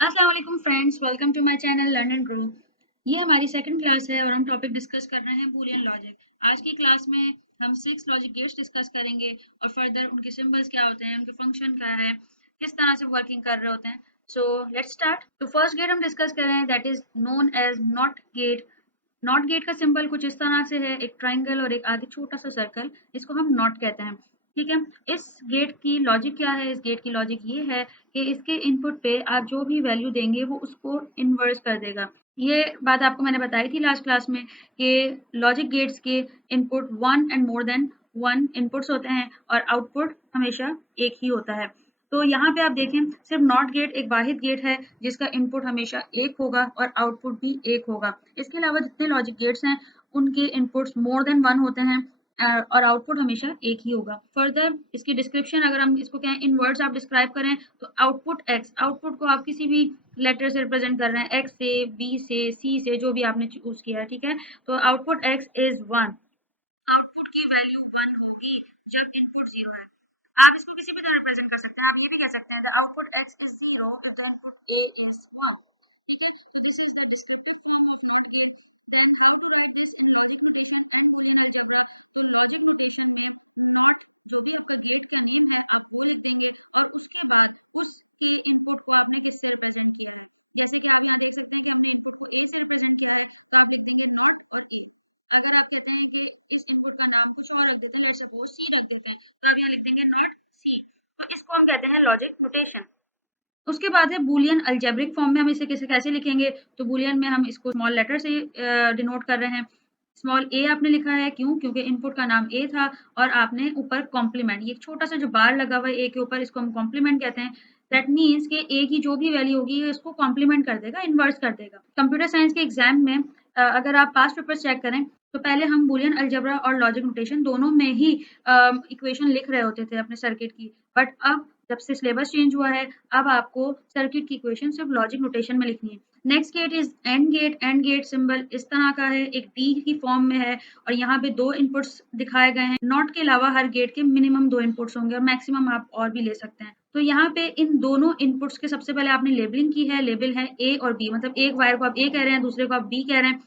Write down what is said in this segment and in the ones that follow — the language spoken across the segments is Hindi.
अस्सलाम वालेकुम friends, welcome to my channel learn and grow. ये हमारी सेकंड क्लास है और हम टॉपिक डिस्कस कर रहे हैं बूलियन लॉजिक। आज की क्लास में हम 6 लॉजिक गेट्स डिस्कस करेंगे और फर्दर उनके सिंबल्स क्या होते हैं, उनके फंक्शन क्या है, किस तरह से वर्किंग कर रहे होते हैं। So let's start. तो फर्स्ट गेट हम डिस्कस कर रहे हैं, that is known as not gate. Not gate का सिंबल कुछ इस तरह से है, एक ट्राइंगल और एक आगे छोटा सा सर्कल, इसको हम नॉट कहते हैं। ठीक है, इस गेट की लॉजिक क्या है? इस गेट की लॉजिक ये है कि इसके इनपुट पे आप जो भी वैल्यू देंगे वो उसको इन्वर्स कर देगा। ये बात आपको मैंने बताई थी लास्ट क्लास में कि लॉजिक गेट्स के input one and more than one inputs होते हैं और आउटपुट हमेशा एक ही होता है। तो यहाँ पे आप देखें, सिर्फ नॉट गेट एक वाहिद गेट है जिसका इनपुट हमेशा एक होगा और आउटपुट भी एक होगा। इसके अलावा जितने लॉजिक गेट्स हैं उनके इनपुट्स मोर देन वन होते हैं और आउटपुट हमेशा एक ही होगा। फर्दर इसकी डिस्क्रिप्शन अगर हम इसको कहें इन वर्ड्स आप डिस्क्राइब करें तो आउटपुट एक्स, आउटपुट को आप किसी भी लेटर से रिप्रेजेंट कर रहे हैं, एक्स से, बी से, सी से, जो भी आपने चूज किया है। ठीक है, तो output X is one. Output की वैल्यू वन होगी जब इनपुट जीरो है। आप इसको किसी भी तरह रिप्रेजेंट कर सकते हैं। आप ये भी कह सकते हैं the output X is zero if the input A is one. ठीक है, तो this is the descriptive form of not gate. Then how to write this in logic notation and Boolean algebra. तो लॉजिक नोटेशन में नॉट, जो भी आपका गेट का नेम है आप वो लिख देंगे और उसके बाद उसके इनपुट को आपने किससे रिप्रेजेंट किया है। जैसे कि आप यहाँ देख सकते हैं कि हमने इनपुट को ए से रिप्रेजेंट किया है, तो आप लिख देंगे नॉट और ए। अगर आप कहते हैं कि इस इनपुट का नाम कुछ और रख देते हैं, लेट्स सपोज सी रख देते हैं, तो आप यहाँ लिख देंगे नॉट सी। तो इसको हम कहते हैं लॉजिक नोटेशन। उसके बाद है बूलियन अलजेब्रिक फॉर्म में हम इसे कैसे लिखेंगे। तो बूलियन में हम इसको स्मॉल लेटर से डिनोट कर रहे हैं। स्मॉल ए आपने लिखा है, क्यों? क्योंकि इनपुट का नाम ए था और आपने ऊपर कॉम्प्लीमेंट, ये छोटा सा जो बार लगा हुआ है ए के ऊपर, इसको हम कॉम्प्लीमेंट कहते हैं। दैट मीन्स कि ए की जो भी वैल्यू होगी ये इसको कॉम्प्लीमेंट कर देगा, इन्वर्स कर देगा। कंप्यूटर साइंस के एग्जाम में अगर आप पास्ट पेपर्स चेक करें तो पहले हम बूलियन अलजेब्रा और लॉजिक नोटेशन दोनों में ही इक्वेशन लिख रहे होते थे अपने सर्किट की। बट अब जब से सिलेबस चेंज हुआ है, अब आपको सर्किट की इक्वेशन सिर्फ लॉजिक नोटेशन में लिखनी है। Next gate is and gate. And gate symbol इस तरह का है, एक डी की फॉर्म में है और यहाँ पे दो इनपुट्स दिखाए गए हैं। नॉट के अलावा हर गेट के मिनिमम दो इनपुट्स होंगे और मैक्सिमम आप और भी ले सकते हैं। तो यहाँ पे इन दोनों इनपुट्स के सबसे पहले आपने लेबलिंग की है। लेबल है ए और बी, मतलब एक वायर को आप ए कह रहे हैं, दूसरे को आप बी कह रहे हैं।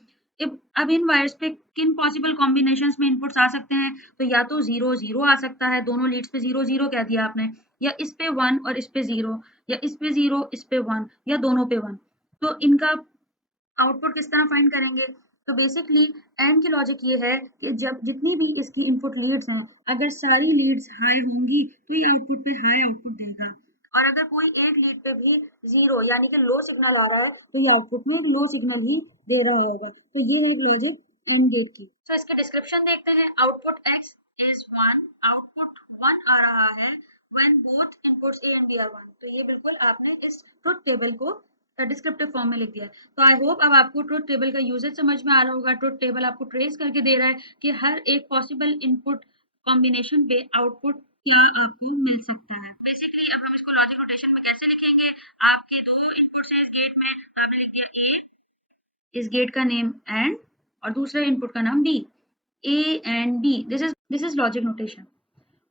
अब इन वायर्स पे किन पॉसिबल कॉम्बिनेशंस में इनपुट्स आ सकते हैं? तो या तो 0 0 आ सकता है, दोनों लीड्स पे 0 0 कह दिया आपने, या इस पे 1 और इस पे 0, या इस पे 0 इस पे 1, या दोनों पे 1। तो इनका आउटपुट किस तरह फाइंड करेंगे? तो बेसिकली एंड की लॉजिक ये है कि जब जितनी भी इसकी इनपुट लीड्स हैं, अगर सारी लीड्स हाई होंगी तो ये आउटपुट पे हाई आउटपुट देगा, और अगर कोई एक लीड पे भी 0 यानी कि लो सिग्नल आ रहा है तो ये आउटपुट में एक लो सिग्नल ही दे रहा होगा। तो ये है एक लॉजिक एंड गेट की। तो इसकी डिस्क्रिप्शन देखते हैं। आउटपुट x इज 1, आउटपुट 1 आ रहा है when both inputs a and b are 1। तो ये बिल्कुल आपने इस ट्रुथ टेबल को डिस्क्रिप्टिव फॉर्म में लिख दिया है। तो आई होप अब आपको ट्रुथ टेबल का यूजेज समझ में आ रहा होगा। ट्रुथ टेबल आपको ट्रेस करके दे रहा है कि हर एक पॉसिबल इनपुट कॉम्बिनेशन पे आउटपुट क्या आपको मिल सकता है। बेसिकली अब हम इसको लॉजिक नोटेशन में कैसे लिखेंगे? आपके दो इनपुट्स हैं इस गेट में, तो आपने लिख दिया ए, इस गेट का नेम एंड, और दूसरे इनपुट का नाम B. A and B, this is logic notation.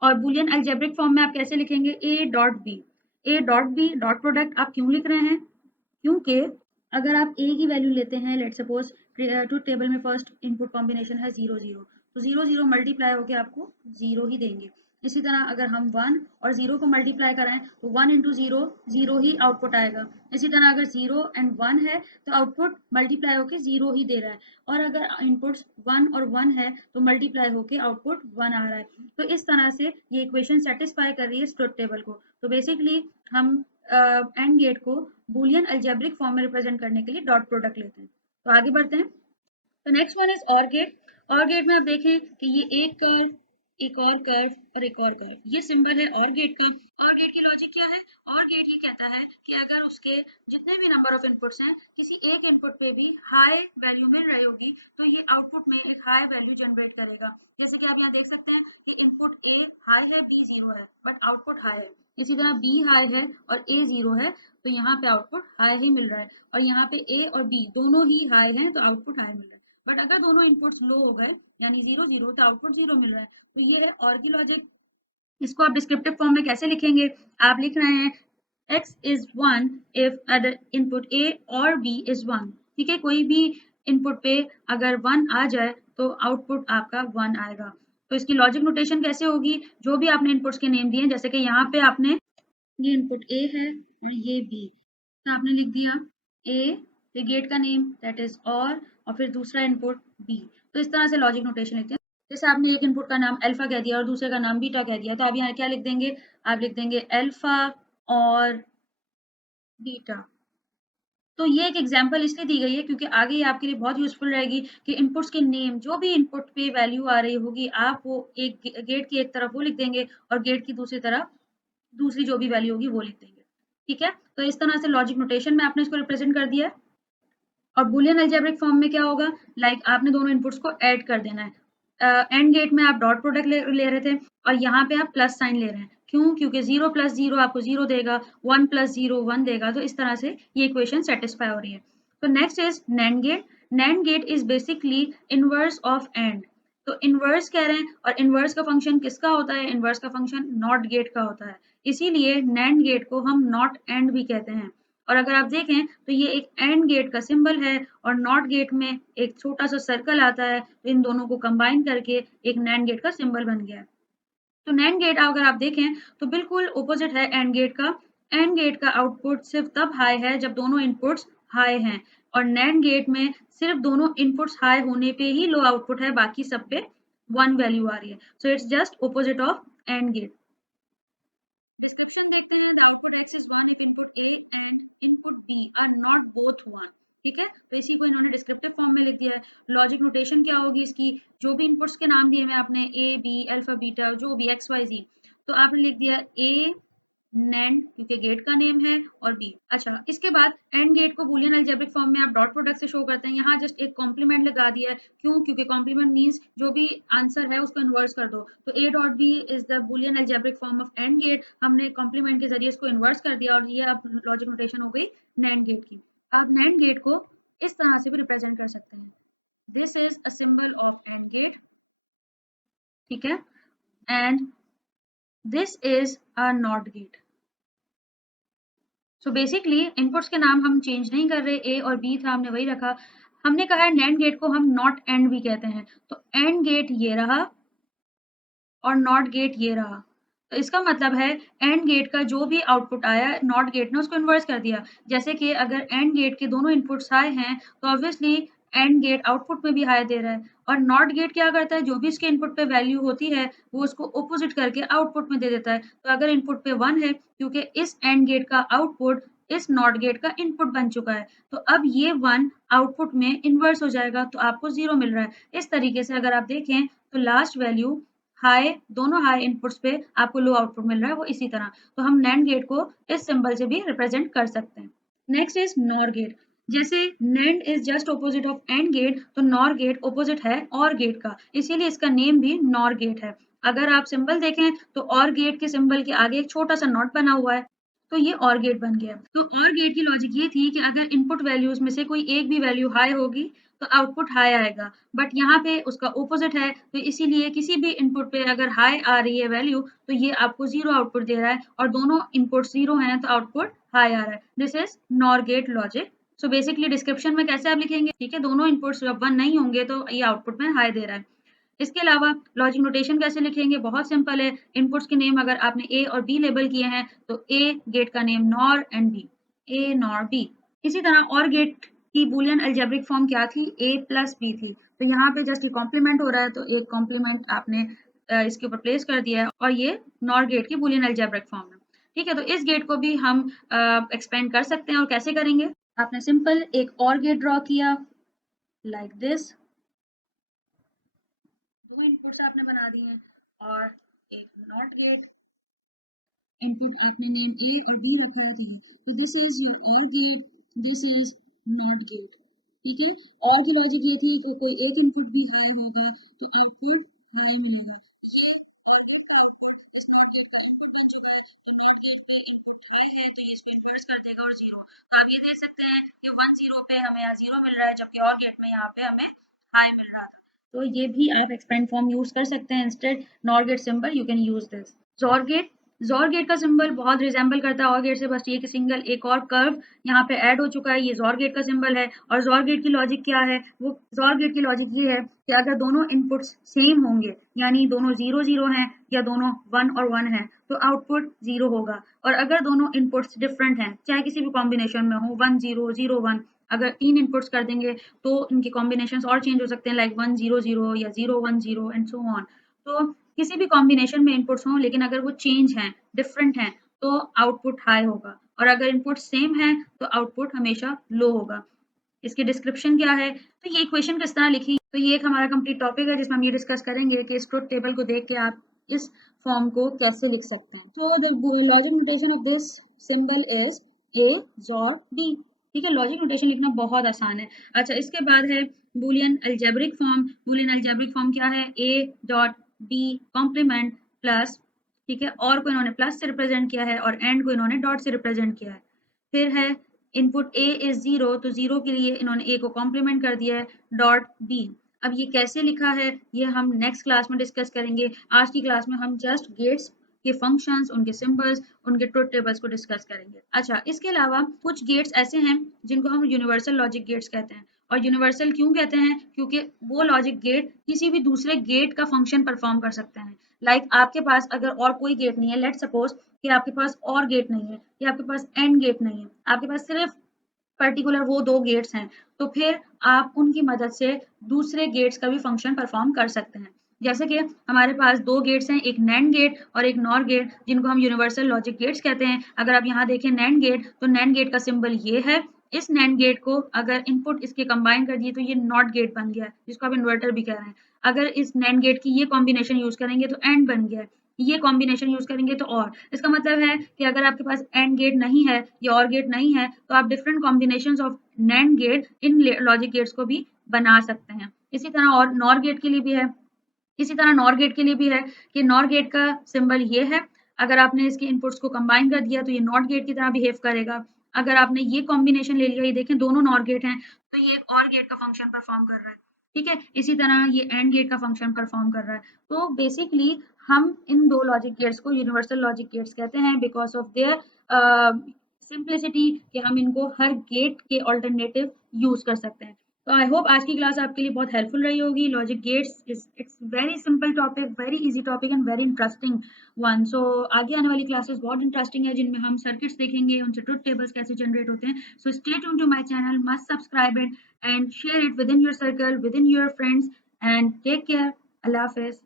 और बूलियन अलजेब्रिक फॉर्म में आप कैसे लिखेंगे? A dot B. A dot B dot product आप क्यों लिख रहे हैं? क्योंकि अगर आप ए की वैल्यू लेते हैं, लेट सपोज ट्रुथ टेबल में फर्स्ट इनपुट कॉम्बिनेशन है 0 0, तो 0 0 मल्टीप्लाई होकर आपको 0 ही देंगे। इसी तरह अगर हम 1 और 0 को मल्टीप्लाई कराएं तो 1 इंटू 0 0 ही आउटपुट आएगा। इसी तरह अगर 0 एंड 1 है तो आउटपुट मल्टीप्लाई होकर 0 ही दे रहा है, और अगर इनपुट्स 1 और 1 है तो मल्टीप्लाई होकर आउटपुट 1 आ रहा है। तो इस तरह से ये इक्वेशन सेटिस्फाई कर रही है ट्रुथ टेबल को। तो बेसिकली हम एंड गेट को बूलियन अलजेब्रिक फॉर्म में रिप्रेजेंट करने के लिए डॉट प्रोडक्ट लेते हैं। तो आगे बढ़ते हैं। तो नेक्स्ट वन इज और गेट। और गेट में आप देखें कि ये एक कर्व, एक और कर्व और एक और कर्व, ये सिंबल है और गेट का। और गेट की लॉजिक क्या है? और गेट ये कहता है कि अगर उसके जितने भी नंबर ऑफ इनपुट्स हैं, किसी एक इनपुट पे भी हाई वैल्यू मिल रही होगी तो ये आउटपुट में एक हाई वैल्यू जनरेट करेगा। जैसे कि आप यहाँ देख सकते हैं कि इनपुट ए हाई है, बी 0 है, बट आउटपुट हाई है। इसी तरह बी हाई है और ए 0 है, तो यहाँ पे आउटपुट हाई ही मिल रहा है। और यहाँ पे ए और बी दोनों ही हाई हैं तो आउटपुट हाई मिल रहा है। बट अगर दोनों इनपुट्स लो हो गए यानी 0 0, तो आउटपुट 0 मिल रहा है। तो ये है और की लॉजिक। इसको आप डिस्क्रिप्टिव फॉर्म में कैसे लिखेंगे? आप लिख रहे हैं x is 1 if other input a or b is 1। ठीक है, कोई भी इनपुट पे अगर 1 आ जाए तो आउटपुट आपका 1 आएगा। तो इसकी लॉजिक नोटेशन कैसे होगी, जो भी आपने इनपुट्स के नेम दिए हैं, जैसे कि यहाँ पे आपने ये इनपुट ए है और ये बी, तो आपने लिख दिया ए, फिर गेट का नेम दैट इज और फिर दूसरा इनपुट बी। तो इस तरह से लॉजिक नोटेशन लिखते हैं। जैसे आपने एक इनपुट का नाम अल्फा कह दिया और दूसरे का नाम बीटा कह दिया, तो आप यहाँ क्या लिख देंगे, आप लिख देंगे अल्फा और बीटा। तो ये एक एग्जांपल इसलिए दी गई है क्योंकि आगे ये आपके लिए बहुत यूजफुल रहेगी कि इनपुट्स के नेम, जो भी इनपुट पे वैल्यू आ रही होगी, आप वो एक गेट की एक तरफ वो लिख देंगे और गेट की दूसरी तरफ दूसरी जो भी वैल्यू होगी वो लिख देंगे। ठीक है, तो इस तरह से लॉजिक नोटेशन में आपने इसको रिप्रेजेंट कर दिया है। और बुलियन अलजेब्रिक फॉर्म में क्या होगा, लाइक आपने दोनों इनपुट्स को ऐड कर देना है। एंड गेट में आप डॉट प्रोडक्ट ले रहे थे और यहाँ पे आप प्लस साइन ले रहे हैं, क्यों, क्योंकि 0 + 0 आपको 0 देगा, 1 + 0 1 देगा। तो इस तरह से ये इक्वेशन सेटिस्फाई हो रही है। तो next is nand gate. Nand gate is basically inverse of and. तो इनवर्स कह रहे हैं और इनवर्स का फंक्शन किसका होता है, इनवर्स का फंक्शन नॉट गेट का होता है, इसीलिए नैंड गेट को हम नॉट एंड भी कहते हैं। और अगर आप देखें तो ये एक एंड गेट का सिंबल है और नॉट गेट में एक छोटा सा सर्कल आता है, तो इन दोनों को कंबाइन करके एक नैंड गेट का सिंबल बन गया है। तो नैंड गेट अगर आप देखें तो बिल्कुल ऑपोजिट है एंड गेट का। एंड गेट का आउटपुट सिर्फ तब हाई है जब दोनों इनपुट्स हाई हैं, और नैंड गेट में सिर्फ दोनों इनपुट्स हाई होने पे ही लो आउटपुट है, बाकी सब पे 1 वैल्यू आ रही है। So it's just opposite of and gate. Description देखते हैं, the output x is 1 if input a and input b are not both 1। ठीक है, तो इसी को इन्होंने डिस्क्रिप्टिव फॉर्म में लिख दिया है। लॉजिक नोटेशन क्या होगी इसकी, जो भी इनपुट्स के नाम दिए हैं आपने a b अल्फा बीटा जो भी x y z, तो आपने लिख दिया a नैंड क्योंकि गेट का नेम है और बी। अच्छा, इसके बाद एंड गेट को बूलियन अलजेब्रिक फॉर्म में आप डॉट प्रोडक्ट से शो करते हैं। यहाँ जस्ट एक कॉम्प्लीमेंट लगा दिया है, क्यों, क्योंकि कॉम्प्लीमेंट मींस जो भी आंसर है उसको इन्वर्स कर दो। तो A dot B is the Boolean algebraic form of and gate. हमने कॉम्प्लीमेंट के जरिए इसको इन्वर्स कर दिया और ये अब लॉजिक नोटेशन हो गई नैंड गेट की। आप नैंड गेट को इस तरह से भी रिप्रेजेंट कर सकते हैं, this is a symbol of and gate, ठीक है, and this is a not gate. So basically inputs के नाम हम चेंज नहीं कर रहे, ए और बी था हमने वही रखा। हमने कहा है नैंड गेट को हम नॉट एंड भी कहते हैं, तो एंड गेट ये रहा और नॉट गेट ये रहा। तो इसका मतलब है एंड गेट का जो भी आउटपुट आया नॉट गेट ने उसको इन्वर्स कर दिया। जैसे कि अगर एंड गेट के दोनों इनपुट्स हाई हैं तो ऑब्वियसली एंड गेट आउटपुट में भी हाई दे रहा है, और नॉट गेट क्या करता है, जो भी इसके इनपुट पे वैल्यू होती है वो उसको ऑपोजिट करके आउटपुट में दे देता है। तो अगर इनपुट पे 1 है, क्योंकि इस एंड गेट का आउटपुट इस नॉट गेट का इनपुट बन चुका है, तो अब ये 1 आउटपुट में इन्वर्स हो जाएगा, तो आपको 0 मिल रहा है। इस तरीके से अगर आप देखें तो लास्ट वैल्यू हाई, दोनों हाई इनपुट्स पे आपको लो आउटपुट मिल रहा है, वो इसी तरह। तो हम नैंड गेट को इस सिंबल से भी रिप्रेजेंट कर सकते हैं। Next is nor gate. जैसे NAND is just opposite of and gate, तो नॉर गेट ऑपोजिट है और गेट का, इसीलिए इसका नेम भी नॉर गेट है। अगर आप सिंबल देखें तो और गेट के सिंबल के आगे एक छोटा सा नॉट बना हुआ है, तो ये और गेट बन गया। तो और गेट की लॉजिक ये थी कि अगर इनपुट वैल्यूज में से कोई एक भी वैल्यू हाई होगी तो आउटपुट हाई आएगा, बट यहाँ पे उसका ऑपोजिट है, तो इसीलिए किसी भी इनपुट पे अगर हाई आ रही है वैल्यू तो ये आपको 0 आउटपुट दे रहा है, और दोनों इनपुट 0 हैं तो आउटपुट हाई आ रहा है। This is nor gate logic. So basically description में कैसे आप लिखेंगे, ठीक है, दोनों इनपुट्स जब 1 नहीं होंगे तो ये आउटपुट में हाई दे रहा है। इसके अलावा लॉजिक नोटेशन कैसे लिखेंगे, बहुत सिंपल है। इनपुट्स के नेम अगर आपने ए और बी लेबल किए हैं तो ए गेट का name nor and B, A nor B. इसी तरह और गेट की बूलियन अलजेब्रिक फॉर्म क्या थी, a प्लस बी थी। तो यहाँ पे जस्ट ये कॉम्प्लीमेंट हो रहा है, तो एक कॉम्प्लीमेंट आपने इसके ऊपर प्लेस कर दिया है, और ये नॉर गेट की बूलियन अलजेब्रिक फॉर्म है। ठीक है, तो इस गेट को भी हम एक्सपेंड कर सकते हैं, और कैसे करेंगे, आपने सिंपल एक और गेट ड्रॉ किया लाइक दिस, दो इनपुट्स आपने बना दिए हैं, और एक नॉट गेट, इनपुट आपने नेम ए और बी रखा है, तो ये, तो this is your or gate, this is not gate. ठीक है, और की लॉजिक ये थी कि कोई एक इनपुट भी हाई होगा तो आउटपुट हाई मिलेगा। ये और गेट का आउटपुट इस नॉट गेट का इनपुट बन चुका है, तो नॉट गेट पे इनपुट हाई है तो ये इसको इन्वर्स कर देगा और 0। तो आप ये देख सकते हैं कि 1 0 पे हमें यहाँ 0 मिल रहा है, जबकि और गेट में यहाँ पे हमें हाई मिल रहा था। तो ये भी आप एक्सपेंड फॉर्म यूज कर सकते हैं, instead not gate symbol you can use this. XOR gate, XOR gate का सिंबल बहुत रिजेंबल करता है और गेट से, बस ये कि सिंगल एक और कर्व यहाँ पे ऐड हो चुका है, ये ज़ोर गेट का सिंबल है। और ज़ोर गेट की लॉजिक क्या है, वो ज़ोर गेट की लॉजिक ये है कि अगर दोनों इनपुट्स सेम होंगे, यानी दोनों 0 0 हैं या दोनों 1 और 1 हैं, तो आउटपुट 0 होगा। और अगर दोनों इनपुट्स डिफरेंट हैं, चाहे किसी भी कॉम्बिनेशन में हो, 1 0 0 1, अगर 3 इनपुट्स कर देंगे तो इनके कॉम्बिनेशंस और चेंज हो सकते हैं, लाइक 1 0 0 या 0 1 0 एंड सो ऑन। तो किसी भी कॉम्बिनेशन में इनपुट्स हों, लेकिन अगर वो चेंज हैं, डिफरेंट हैं, तो आउटपुट हाई होगा, और अगर इनपुट सेम है तो आउटपुट हमेशा लो होगा। इसकी डिस्क्रिप्शन क्या है, तो ये इक्वेशन किस तरह लिखी, तो ये एक हमारा कंप्लीट टॉपिक है जिसमें हम ये डिस्कस करेंगे कि इस ट्रुथ टेबल को देख के आप इस फॉर्म को कैसे लिख सकते हैं। तो the logic notation of this symbol is a XOR B। ठीक है, लॉजिक नोटेशन लिखना बहुत आसान है। अच्छा, इसके बाद है Boolean algebraic form. Boolean algebraic form क्या है, A dot B complement plus, ठीक है, और को इन्होंने प्लस से रिप्रेजेंट किया है और एंड को इन्होंने डॉट से रिप्रेजेंट किया है। फिर है इनपुट A इज 0, तो 0 के लिए इन्होंने A को कॉम्प्लीमेंट कर दिया है डॉट B। अब ये कैसे लिखा है ये हम नेक्स्ट क्लास में डिस्कस करेंगे। आज की क्लास में हम जस्ट गेट्स के फंक्शंस, उनके सिंबल्स, उनके ट्रुथ टेबल्स को डिस्कस करेंगे। अच्छा, इसके अलावा कुछ गेट्स ऐसे हैं जिनको हम यूनिवर्सल लॉजिक गेट्स कहते हैं। और यूनिवर्सल क्यों कहते हैं, क्योंकि वो लॉजिक गेट किसी भी दूसरे गेट का फंक्शन परफॉर्म कर सकते हैं। लाइक आपके पास अगर और कोई गेट नहीं है, लेट्स सपोज कि आपके पास और गेट नहीं है या आपके पास एंड गेट नहीं है, आपके पास सिर्फ पर्टिकुलर वो 2 गेट्स हैं, तो फिर आप उनकी मदद से दूसरे गेट्स का भी फंक्शन परफॉर्म कर सकते हैं। जैसे कि हमारे पास 2 गेट्स हैं, एक नैंड गेट और एक नॉर गेट, जिनको हम यूनिवर्सल लॉजिक गेट्स कहते हैं। अगर आप यहाँ देखें नैंड गेट, तो नैंड गेट का सिंबल ये है। इस नैंड गेट को अगर इनपुट इसके कंबाइन कर दिए तो ये नॉट गेट बन गया है, जिसको आप इन्वर्टर भी कह रहे हैं। अगर इस नैंड गेट की ये कॉम्बिनेशन यूज करेंगे तो एंड बन गया है, ये कॉम्बिनेशन यूज करेंगे तो और। इसका मतलब है कि अगर आपके पास एंड गेट नहीं है या और गेट नहीं है, तो आप different combinations of NAND get in logic gates को भी बना सकते हैं। इसी तरह और नॉर गेट के लिए भी है, इसी तरह नॉर गेट के लिए भी है कि नॉर गेट का सिंबल ये है। अगर आपने इसके इनपुट्स को कंबाइन कर दिया तो ये नॉट गेट की तरह बिहेव करेगा। अगर आपने ये कॉम्बिनेशन ले लिया, ये देखें दोनों नॉर गेट हैं, तो ये एक और गेट का फंक्शन परफॉर्म कर रहा है। ठीक है, इसी तरह ये एंड गेट का फंक्शन परफॉर्म कर रहा है। तो बेसिकली हम इन 2 लॉजिक गेट्स को यूनिवर्सल लॉजिक गेट्स कहते हैं बिकॉज ऑफ देयर सिंप्लिसिटी, कि हम इनको हर गेट के ऑल्टरनेटिव यूज कर सकते हैं। तो आई होप आज की क्लास आपके लिए बहुत हेल्पफुल रही होगी। Logic gates it's very simple topic, very easy topic and very interesting one. So आगे आने वाली क्लासेस बहुत इंटरेस्टिंग है, जिनमें हम सर्किट्स देखेंगे, उनसे ट्रुथ टेबल्स कैसे जनरेट होते हैं। So stay tune to my channel, must subscribe it and share it within your circle, within your friends, and take care. अल्लाह हाफिज।